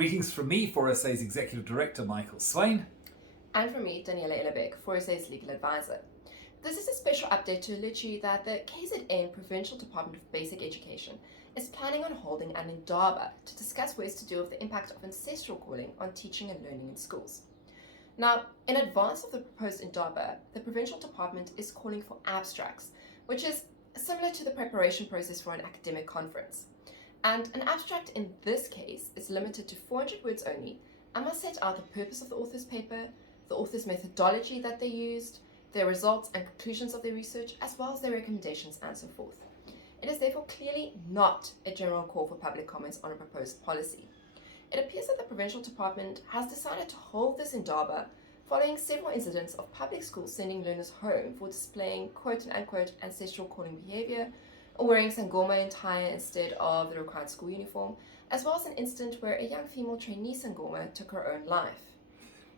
Greetings from me, 4SA's Executive Director Michael Swain. And from me, Daniela Ellerbeck, 4SA's Legal Advisor. This is a special update to alert you that the KZN Provincial Department of Basic Education is planning on holding an Indaba to discuss ways to deal with the impact of ancestral calling on teaching and learning in schools. Now, in advance of the proposed Indaba, the Provincial Department is calling for abstracts, which is similar to the preparation process for an academic conference. And an abstract in this case is limited to 400 words only and must set out the purpose of the author's paper, the author's methodology that they used, their results and conclusions of their research, as well as their recommendations and so forth. It is therefore clearly not a general call for public comments on a proposed policy. It appears that the Provincial Department has decided to hold this Indaba following several incidents of public schools sending learners home for displaying quote-unquote ancestral calling behavior, or wearing sangoma attire instead of the required school uniform, as well as an incident where a young female trainee sangoma took her own life.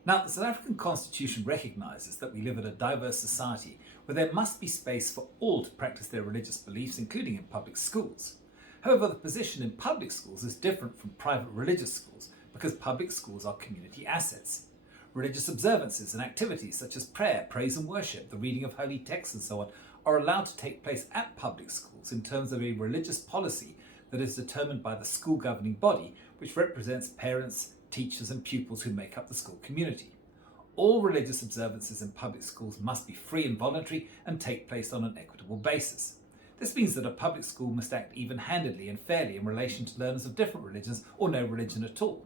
Now, the South African Constitution recognises that we live in a diverse society where there must be space for all to practice their religious beliefs, including in public schools. However, the position in public schools is different from private religious schools because public schools are community assets. Religious observances and activities such as prayer, praise and worship, the reading of holy texts and so on are allowed to take place at public schools in terms of a religious policy that is determined by the school governing body, which represents parents, teachers and pupils who make up the school community. All religious observances in public schools must be free and voluntary and take place on an equitable basis. This means that a public school must act even-handedly and fairly in relation to learners of different religions or no religion at all.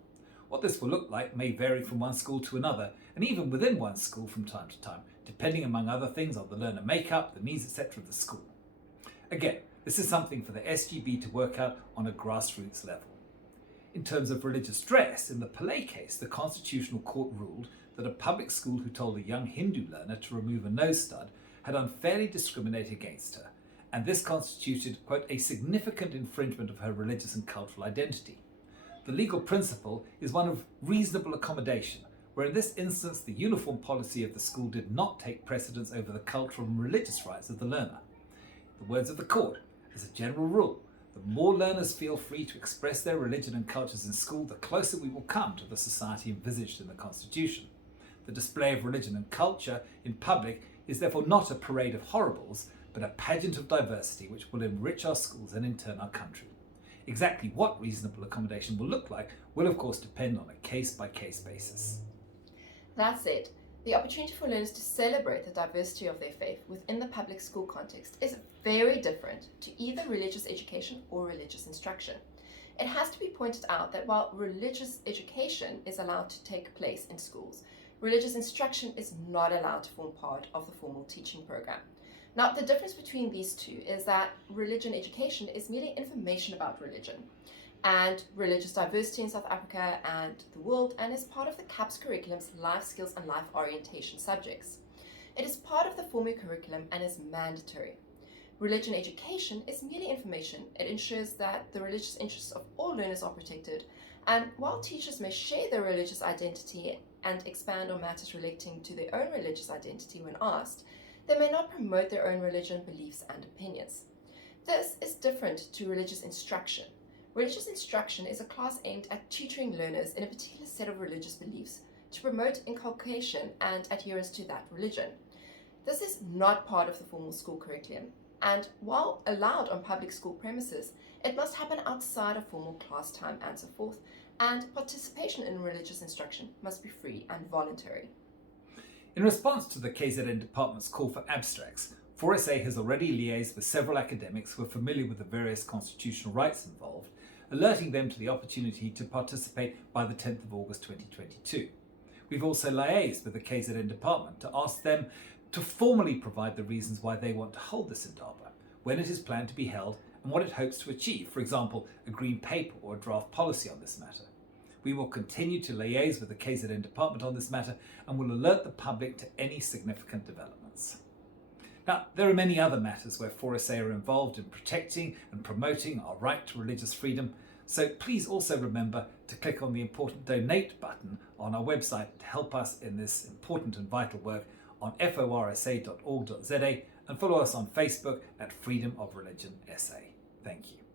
What this will look like may vary from one school to another, and even within one school from time to time, depending among other things on the learner makeup, the needs, etc. of the school. Again, this is something for the SGB to work out on a grassroots level. In terms of religious dress, in the Pillay case, the Constitutional Court ruled that a public school who told a young Hindu learner to remove a nose stud had unfairly discriminated against her, and this constituted, quote, a significant infringement of her religious and cultural identity. The legal principle is one of reasonable accommodation, where in this instance the uniform policy of the school did not take precedence over the cultural and religious rights of the learner. The words of the court, as a general rule, the more learners feel free to express their religion and cultures in school, the closer we will come to the society envisaged in the Constitution. The display of religion and culture in public is therefore not a parade of horribles, but a pageant of diversity which will enrich our schools and in turn our country. Exactly what reasonable accommodation will look like will of course depend on a case-by-case basis. That said, the opportunity for learners to celebrate the diversity of their faith within the public school context is very different to either religious education or religious instruction. It has to be pointed out that while religious education is allowed to take place in schools, religious instruction is not allowed to form part of the formal teaching program. Now, the difference between these two is that religion education is merely information about religion and religious diversity in South Africa and the world, and is part of the CAPS curriculum's life skills and life orientation subjects. It is part of the formal curriculum and is mandatory. Religion education is merely information. It ensures that the religious interests of all learners are protected, and while teachers may share their religious identity and expand on matters relating to their own religious identity when asked, they may not promote their own religion, beliefs and opinions. This is different to religious instruction. Religious instruction is a class aimed at tutoring learners in a particular set of religious beliefs to promote inculcation and adherence to that religion. This is not part of the formal school curriculum, and while allowed on public school premises, it must happen outside of formal class time and so forth, and participation in religious instruction must be free and voluntary. In response to the KZN Department's call for abstracts, 4SA has already liaised with several academics who are familiar with the various constitutional rights involved, alerting them to the opportunity to participate by the 10th of August 2022. We've also liaised with the KZN Department to ask them to formally provide the reasons why they want to hold this Indaba, when it is planned to be held and what it hopes to achieve, for example, a green paper or a draft policy on this matter. We will continue to liaise with the KZN Department on this matter and will alert the public to any significant developments. Now, there are many other matters where 4SA are involved in protecting and promoting our right to religious freedom, so please also remember to click on the important donate button on our website to help us in this important and vital work on forsa.org.za and follow us on Facebook at Freedom of Religion SA. Thank you.